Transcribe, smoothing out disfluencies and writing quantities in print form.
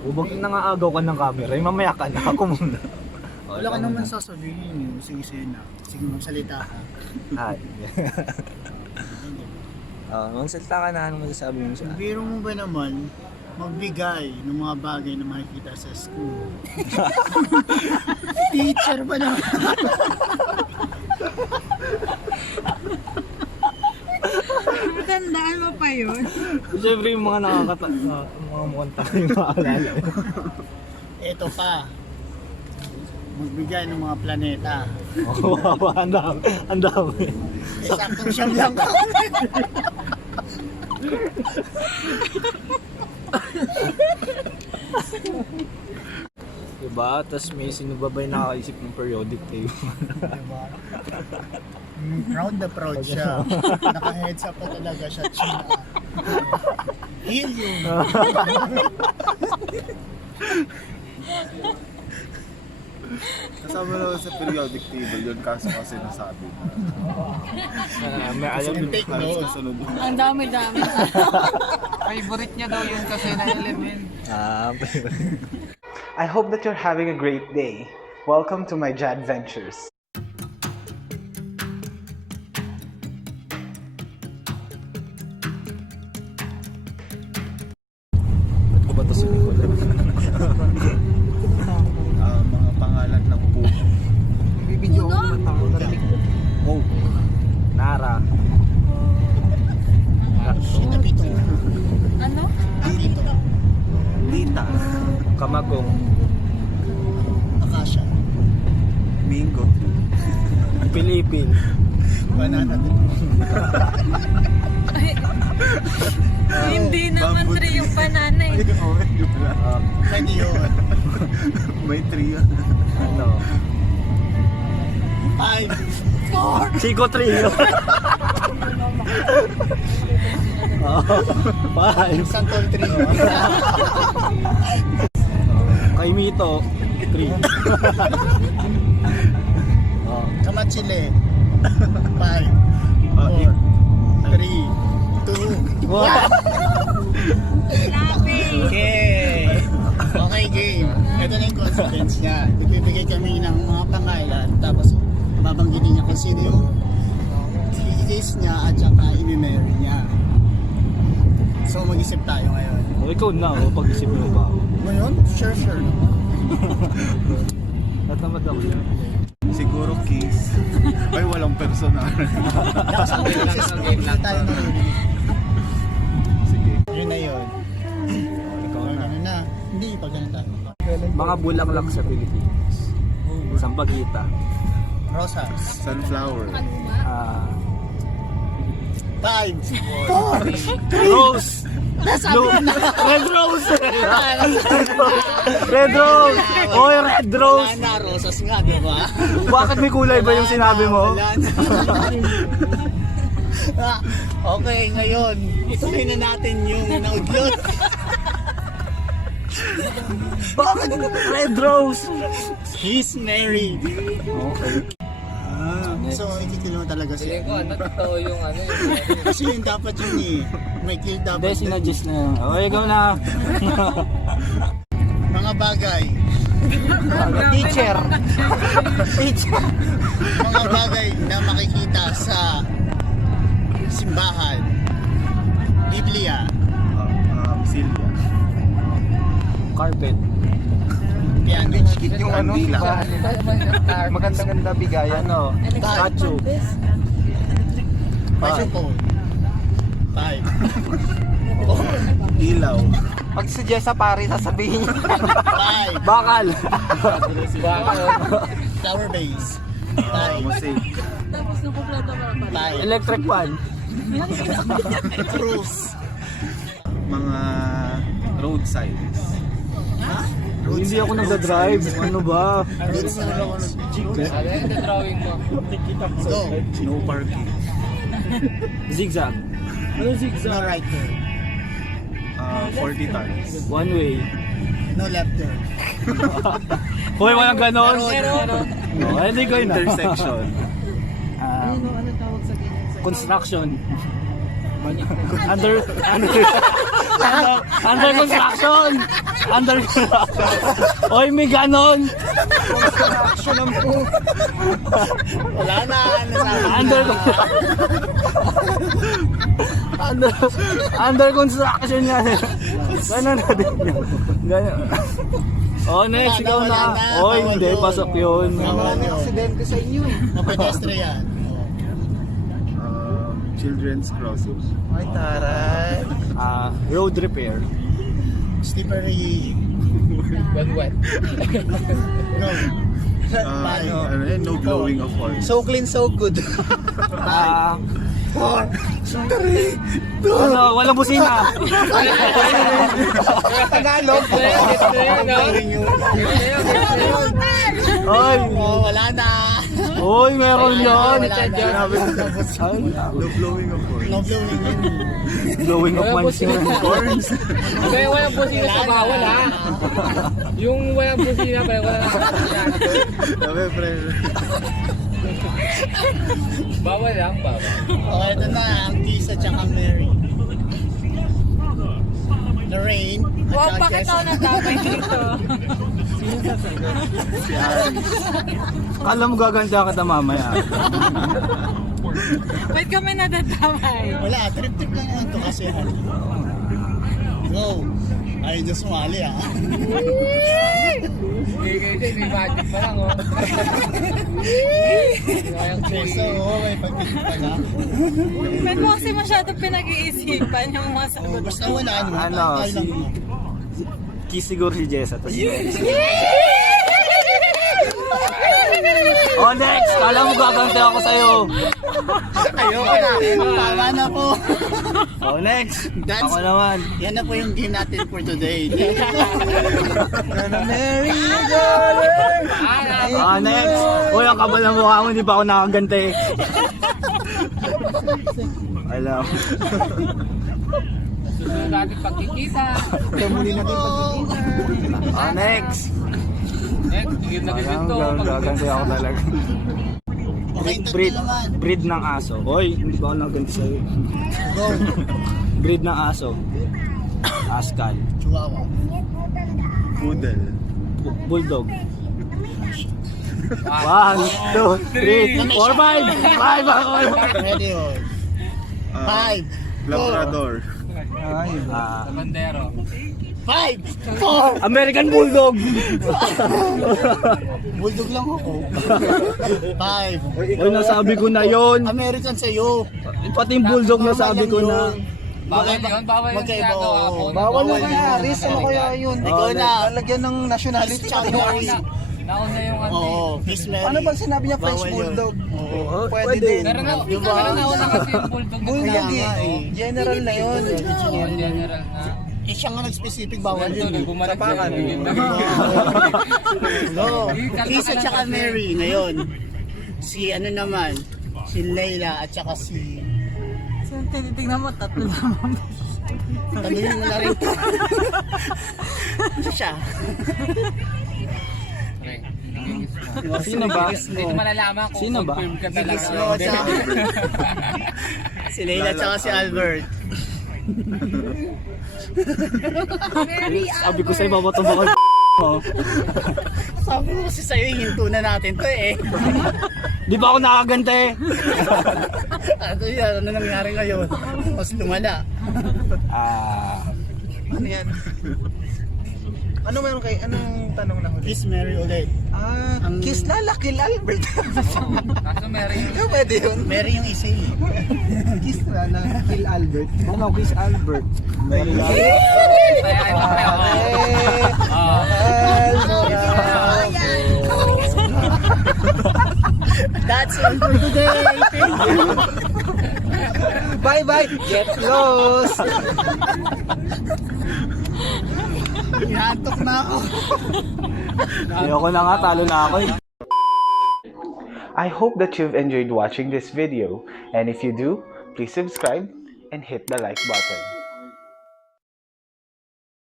Huwag nangaagaw ka ng camera, mamaya ka na, ako muna. Wala ka naman sasabihin. Sige na. Sige magsalita ka. Hi. Magsalita ka na, anong masasabi mo siya? Biro mo ba naman magbigay ng mga bagay na makikita sa school? Teacher ba naman? Matandaan mo pa yun? Siyempre yung mga mga mukhang tayo yung maalala. Ito pa. Magbigay ng mga planeta. Oo, ang dami. Saktong siyam lang ka. Diba? Tapos may sino ba ba yung nakakaisip ng periodic table? Diba? Proud na proud siya. Naka-heads up pa talaga siya. China. Helium. Kasama naman sa periodic table yun kaso kasi nasabi na. May alam Kasi take notes. Susunod. Ang dami-dami. Favorite niya daw yun kasi na element. I hope that you're having a great day. Welcome to my Jad Ventures. Ba't ko ba ito sinikot? Mga pangalan ng po. Bibidyo ako ng tao na Oh, Nara. Napito. Ano? Napito. Dita. Kamagong. Akasha. Mingo. Pilipin. Banana din. Hindi naman bamboo 3 yung banana eh. Pwede yun. May trio. Ano? 5. Chico Trio. Five. Santol Trio. Kay Mito. 3. Kamachile. 5. 4. 3. 2. Okay. Okay, game. Ito na yung consequence niya. Bibigay kami ng mga pangalan, tapos babanggitin niya kung sino yung i-case niya at saka i-marry niya. So mag-isip tayo ngayon. O ikaw na, pag-isip mo pa. Ngayon? Sure naman. Tatamad ako yan. Siguro kiss. Ay, walang personal. Nakasama ko sa game na tayo narinig. Sige. Yun na yun. Ikaw na. Ano na? Hindi, pag ganun tayo. Mga bulaklak sa Pilipinas. Sampaguita. Rosas. Sunflower. 5. Rose! Red Rose! Red Rose! Oy, Red Rose! Wala na, rosas nga, di ba? Bakit may kulay ba yung sinabi mo? Wala na. Okay, ngayon, ituloy na natin yung naudlot. Bakit Red Rose? He's married. Okay. So, ikikilo talaga Hindi siya. ko, ano, totoo yung ano. Kasi yun dapat yun eh. May kill Hindi, dapat. sinadjust na yun. Okay, ikaw na. Mga bagay. Teacher. Teacher. Mga bagay na makikita sa simbahan. Biblia. Silvia. Carpet. Piano. Yung ano, Kandila. maganda-ganda bigayan. Ano? Statue. Bicycle. 5. Ilaw. Pag suggest sa pari, sasabihin niya. 5. Bakal. Flower base. 5. Musik. Tapos nakuplata mo pa. 5. Electric fan. Cruise. Mga road signs. Hindi ako nagda-drive. Ano ba? Road signs. Ano yung drawing mo? Go. No parking. Zigzag. Ano No zigzag? right turn. 40 times. One way. No left turn. Hoy, walang ganon. Meron. No, hindi ko yun. Intersection. Ano tawag sa ganyan? Construction. Under construction! Under construction! Oy, may ganon! Construction ang po. Wala na, Under under construction yan. Ganon na din yun. Ganon. Oh, next, ikaw na. Oy, hindi, pasok yun. aksidente sa inyo. Na pedestrian. Children's crossing. Ay, taray. Road repair. Slippery. Wet. No. No blowing of horns. So clean, so good. Walang busina. Tagalog. Oy, Wala na. oy, meron yun. No blowing of horns. No blowing. Blowing of mansion. Horns? Kaya walang busina sa bawal ha. Yung walang busina pa, wala na. Sabi, pre. Bawal lang, bawal. Okay, ito na. Ang Kiss at saka Mary. The Rain. Wow, bakit ako nadamay dito? Si Ari. Kala mo gaganda kita mamaya. Ba't kami nadadamay? Wala, trip-trip lang naman ito kasi. Go. Ay, Diyos sumali ah. Kasi may magic pa lang oh. So, may pag-trip pala. Ba't mo kasi masyado pinag-iisipan yung mga Oh, sagot? basta wala naman. Ano, Tayo lang. Kiss siguro si Jessa. Oh, next! Kala mo gaganda ako sa'yo. Ayoko na. Tama na po. Oh, next! That's- Ako naman. Yan na po yung game natin for today. Next! Uy, ang kabal ng mukha mo, hindi pa ako nakagante. Alam. Susunod natin pagkikita. Next! Next, tigil na Alam, dito. gagante ako talaga. Okay, ito Breed, naman. breed ng aso. Hoy, hindi ba ako nagganti sa'yo? Go. Breed ng aso. Askal. Chihuahua. Poodle. Bulldog. 1, 2, 3, 4, 5! 5 ako! Ready, oh. 5. Labrador. Bandero. 5. 4. American Bulldog! Bulldog lang ako. 5. Hoy, nasabi ko na yon. American sa'yo. Pati yung Bulldog nasabi ko na. Bawal yun, bawal yung Magkaiba, ginagawa oo. ko. Bawal yung na, Aris. Ano kaya yun? Ikaw na. Lalagyan ng nationality. Nauna yung ano eh. Oo, Miss Mary. Ano bang sinabi niya, French Bawal yun. Bulldog? Oo. Pwede din. Pero na, Diba? pero nauna kasi yung bulldog. Bulldog Kaya nga eh. General na yun. Oo, general na. Eh, siya nga nag-specific bawal Ito, yun. nagbumalag siya. No. Kiss at saka Mary ngayon. Si ano naman, si Layla at saka si... So, tinitignan mo, tatlo naman. Tanungin mo na rin. Siya. Sino ba? Hindi ko malalaman kung Sino ba? confirm ka talaga. Kiss mo at saka... Si Layla at saka si Albert. Sabi ko sa'yo, babato ba ko mo? Sabi ko kasi sa'yo, hinto na natin to eh. Di ba ako nakagante? Ano yan? Ano nangyari ngayon? Mas lumala. Ano yan? Ano meron kay anong tanong na huli? Kiss Mary ulit. Kiss Lala, Kill Albert. Kaso meron yung Yung pwede yun. Mary yung isa eh. Kiss Lala, Kill Albert. Ano, Kiss Albert. Mary Lala. kaya ito kaya ako. That's all for today. Thank you. Bye bye. Get lost. Inaantok na ako. Ayoko na nga, talo na ako. I hope that you've enjoyed watching this video, and if you do, please subscribe and hit the like button.